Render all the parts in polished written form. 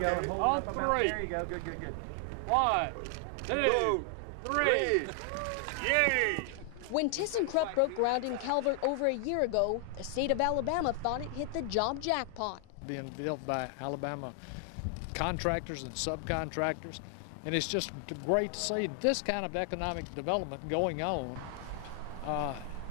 go. Hold On up about. three. There you go. Good, good, good. 1, 2, 3. Yay! When ThyssenKrupp broke ground in Calvert over a year ago, the state of Alabama thought it hit the job jackpot. Being built by Alabama contractors and subcontractors, and it's just great to see this kind of economic development going on,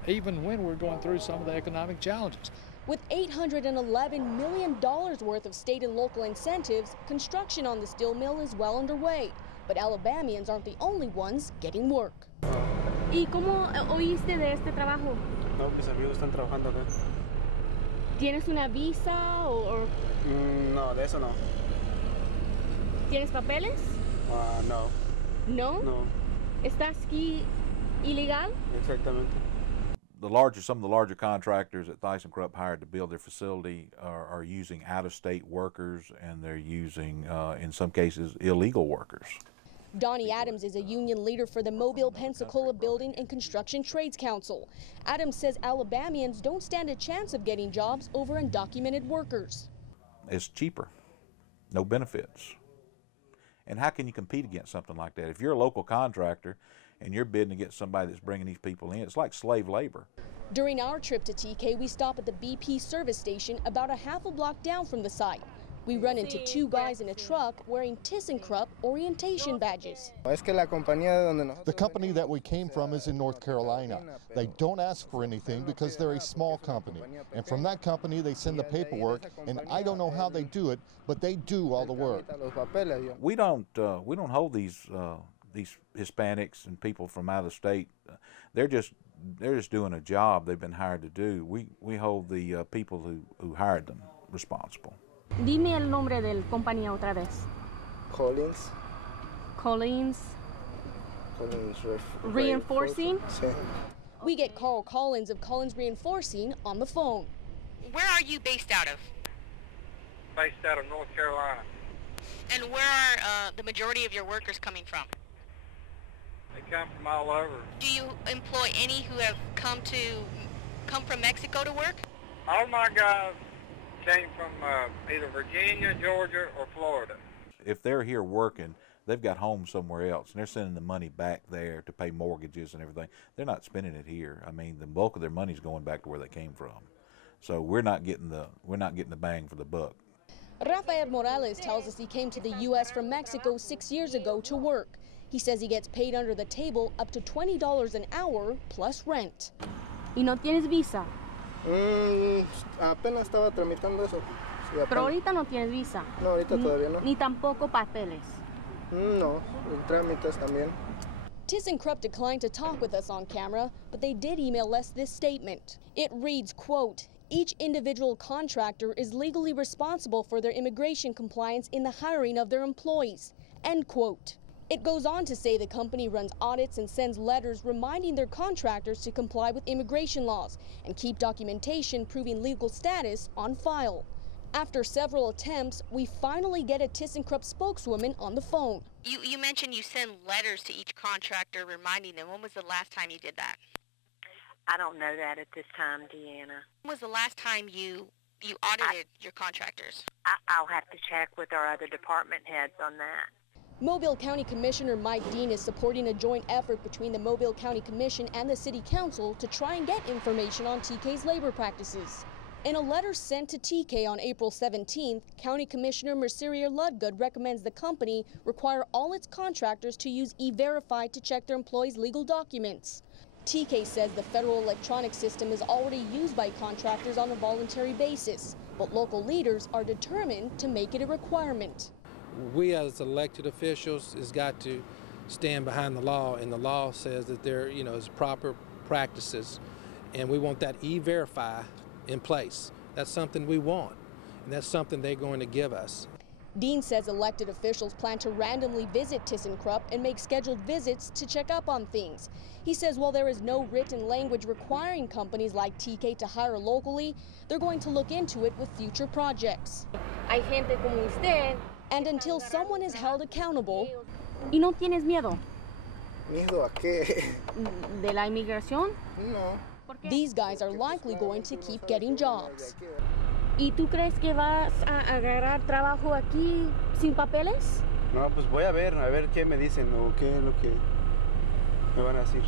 even when we're going through some of the economic challenges. With $811 million worth of state and local incentives, construction on the steel mill is well underway. But Alabamians aren't the only ones getting work. ¿Y cómo oíste de este trabajo? No, mis amigos están trabajando acá. ¿Tienes una visa o...? No, de eso no. ¿Tienes papeles? No. ¿No? No. ¿Estás aquí ilegal? Exactamente. Some of the larger contractors that ThyssenKrupp hired to build their facility are using out-of-state workers, and they're using, in some cases, illegal workers. Donnie Adams is a union leader for the Mobile Pensacola Building and Construction Trades Council. Adams says Alabamians don't stand a chance of getting jobs over undocumented workers. It's cheaper, no benefits. And how can you compete against something like that? If you're a local contractor and you're bidding against somebody that's bringing these people in, it's like slave labor. During our trip to TK, we stop at the BP service station about a half a block down from the site. We run into two guys in a truck wearing ThyssenKrupp orientation badges. The company that we came from is in North Carolina. They don't ask for anything because they're a small company. And from that company, they send the paperwork, and I don't know how they do it, but they do all the work. We don't hold these Hispanics and people from out of state. They're just doing a job they've been hired to do. We hold the people who hired them responsible. Dime el nombre del compañía otra vez. Collins. Collins. Reinforcing? Sí. We get Carl Collins of Collins Reinforcing on the phone. Where are you based out of? Based out of North Carolina. And where are the majority of your workers coming from? They come from all over. Do you employ any who have come from Mexico to work? All my guys came from either Virginia, Georgia, or Florida. If they're here working, they've got homes somewhere else, and they're sending the money back there to pay mortgages and everything. They're not spending it here. I mean, the bulk of their money's going back to where they came from. So we're not getting the bang for the buck. Rafael Morales tells us he came to the U.S. from Mexico 6 years ago to work. He says he gets paid under the table up to $20 an hour plus rent. ¿Y no tienes visa? Apenas estaba tramitando eso. Sí, Pero ahorita no tienes visa. No, ahorita todavía no. Ni tampoco papeles. No, trámites también. ThyssenKrupp declined to talk with us on camera, but they did email us this statement. It reads, quote, "Each individual contractor is legally responsible for their immigration compliance in the hiring of their employees," end quote. It goes on to say the company runs audits and sends letters reminding their contractors to comply with immigration laws and keep documentation proving legal status on file. After several attempts, we finally get a ThyssenKrupp spokeswoman on the phone. You mentioned you send letters to each contractor reminding them. When was the last time you did that? I don't know that at this time, Deanna. When was the last time you audited your contractors? I'll have to check with our other department heads on that. Mobile County Commissioner Mike Dean is supporting a joint effort between the Mobile County Commission and the City Council to try and get information on TK's labor practices. In a letter sent to TK on April 17th, County Commissioner Merceria Ludgood recommends the company require all its contractors to use E-Verify to check their employees' legal documents. TK says the federal electronic system is already used by contractors on a voluntary basis, but local leaders are determined to make it a requirement. We as elected officials has got to stand behind the law, and the law says that there is proper practices, and we want that E-Verify in place. That's something we want, and that's something they're going to give us. Dean says elected officials plan to randomly visit ThyssenKrupp and make scheduled visits to check up on things. He says while there is no written language requiring companies like TK to hire locally, they're going to look into it with future projects. Hay gente como usted. And until someone is held accountable. ¿Y no tienes miedo? ¿Miedo a qué? ¿De la inmigración? No. These guys are likely going to keep getting jobs. ¿Y tú crees que vas a agarrar trabajo aquí sin papeles? No, pues voy a ver qué me dicen o qué es lo que me van a decir.